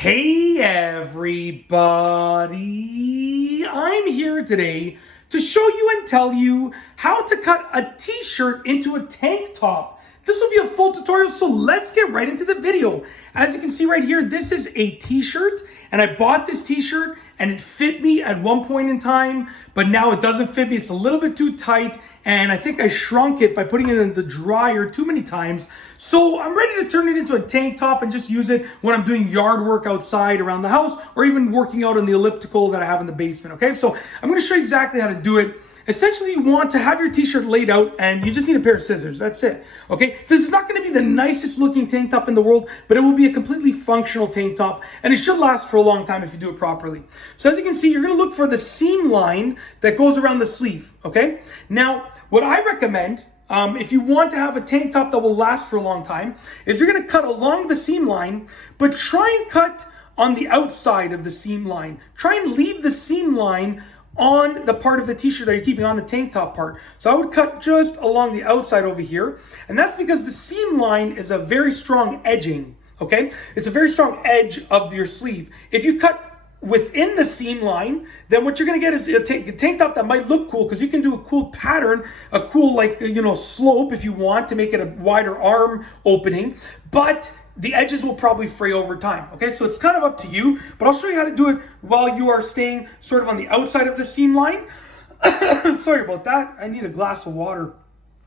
Hey everybody, I'm here today to show you and tell you how to cut a t-shirt into a tank top. This will be a full tutorial, so let's get right into the video. As you can see right here, this is a t-shirt, and I bought this t-shirt and it fit me at one point in time, but now it doesn't fit me. It's a little bit too tight, and I think I shrunk it by putting it in the dryer too many times. So I'm ready to turn it into a tank top and just use it when I'm doing yard work outside around the house, or even working out on the elliptical that I have in the basement, okay? So I'm gonna show you exactly how to do it. Essentially, you want to have your t-shirt laid out and you just need a pair of scissors. That's it, okay? This is not going to be the nicest looking tank top in the world, but it will be a completely functional tank top, and it should last for a long time if you do it properly. So as you can see, you're going to look for the seam line that goes around the sleeve, okay? Now, what I recommend, if you want to have a tank top that will last for a long time, is you're going to cut along the seam line, but try and cut on the outside of the seam line. Try and leave the seam line on the part of the t-shirt that you're keeping on the tank top part. So I would cut just along the outside over here, and that's because the seam line is a very strong edging, okay? It's a very strong edge of your sleeve. If you cut within the seam line, then what you're gonna get is a tank top that might look cool, because you can do a cool pattern, a cool slope if you want to make it a wider arm opening, but the edges will probably fray over time, okay? So it's kind of up to you, but I'll show you how to do it while you are staying sort of on the outside of the seam line. Sorry about that. I need a glass of water.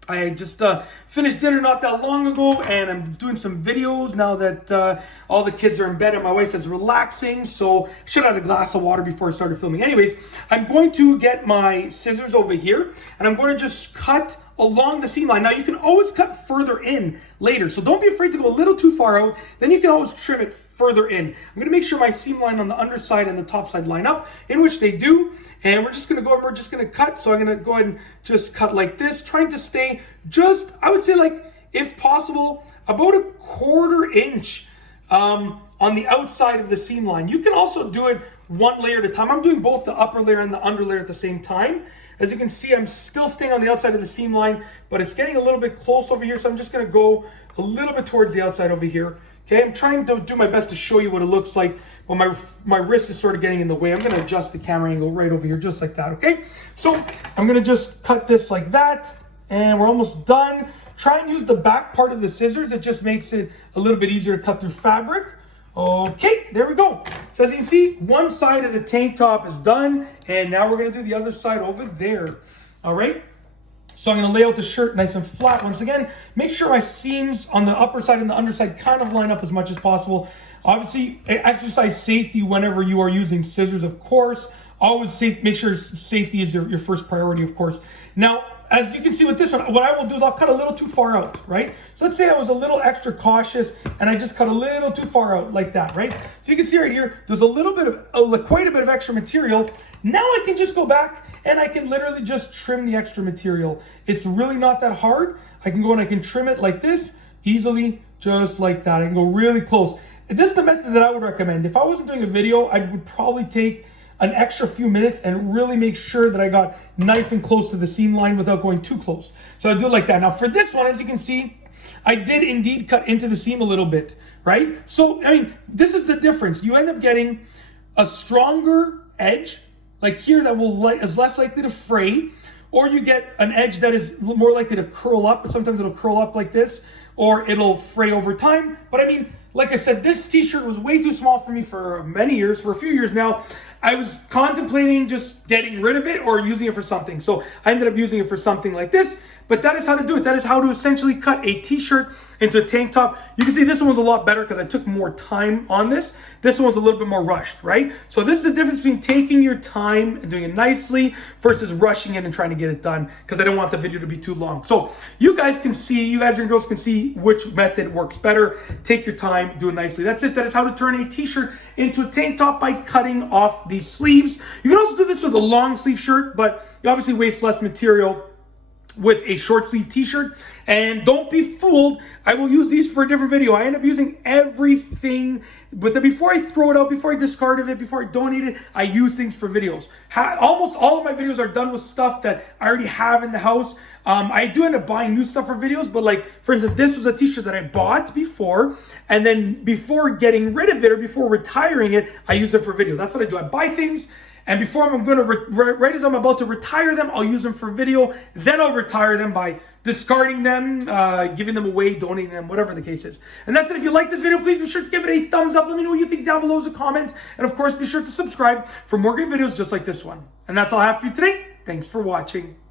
I just finished dinner not that long ago, and I'm doing some videos now that all the kids are in bed and my wife is relaxing, so I should have had a glass of water before I started filming. Anyways, I'm going to get my scissors over here, and I'm going to just cut along the seam line. Now, you can always cut further in later, so don't be afraid to go a little too far out. Then you can always trim it further in. I'm going to make sure my seam line on the underside and the top side line up, in which they do, and we're just going to go and we're just going to cut. So I'm going to go ahead and just cut like this, trying to stay just, I would say, like, if possible, about a 1/4 inch on the outside of the seam line. You can also do it one layer at a time. I'm doing both the upper layer and the under layer at the same time. As you can see, I'm still staying on the outside of the seam line, but it's getting a little bit close over here, so I'm just going to go a little bit towards the outside over here. Okay, I'm trying to do my best to show you what it looks like, but my wrist is sort of getting in the way. I'm going to adjust the camera angle right over here, just like that, okay? So I'm going to just cut this like that, and we're almost done. Try and use the back part of the scissors. It just makes it a little bit easier to cut through fabric. Okay, there we go. So as you can see, one side of the tank top is done, and now we're going to do the other side over there. All right, so I'm going to lay out the shirt nice and flat. Once again, make sure my seams on the upper side and the underside kind of line up as much as possible. Obviously, exercise safety whenever you are using scissors, of course. Always make sure safety is your first priority, of course. Now, as you can see with this one, what I will do is I'll cut a little too far out, right? So let's say I was a little extra cautious and I just cut a little too far out like that, right? So you can see right here, there's a little bit of, quite a bit of extra material. Now I can just go back and I can literally just trim the extra material. It's really not that hard. I can go and I can trim it like this, easily, just like that. I can go really close. And this is the method that I would recommend. If I wasn't doing a video, I would probably take an extra few minutes and really make sure that I got nice and close to the seam line without going too close. So I do it like that. Now for this one, as you can see, I did indeed cut into the seam a little bit, right? So, I mean, this is the difference. You end up getting a stronger edge, like here, that is less likely to fray, or you get an edge that is more likely to curl up. Sometimes it'll curl up like this, or it'll fray over time. But I mean, like I said, this t-shirt was way too small for me for many years, for a few years now. I was contemplating just getting rid of it or using it for something. So I ended up using it for something like this. But that is how to do it. That is how to essentially cut a t-shirt into a tank top. You can see this one was a lot better because I took more time on this. This one was a little bit more rushed, right? So this is the difference between taking your time and doing it nicely versus rushing it and trying to get it done, because I don't want the video to be too long. So you guys and girls can see which method works better. Take your time, do it nicely. That's it. That is how to turn a t-shirt into a tank top by cutting off the sleeves. You can also do this with a long sleeve shirt, but you obviously waste less material. with a short sleeve t-shirt. And don't be fooled, I will use these for a different video. I end up using everything with it. Before I throw it out, before I discard it, before I donate it, I use things for videos. Almost all of my videos are done with stuff that I already have in the house. I do end up buying new stuff for videos, but like, for instance, this was a t-shirt that I bought before, and then before getting rid of it or before retiring it, I use it for video. That's what I do. I buy things, and before I'm going to, right as I'm about to retire them, I'll use them for video. Then I'll retire them by discarding them, giving them away, donating them, whatever the case is. And that's it. If you like this video, please be sure to give it a thumbs up. Let me know what you think down below as a comment. And of course, be sure to subscribe for more great videos just like this one. And that's all I have for you today. Thanks for watching.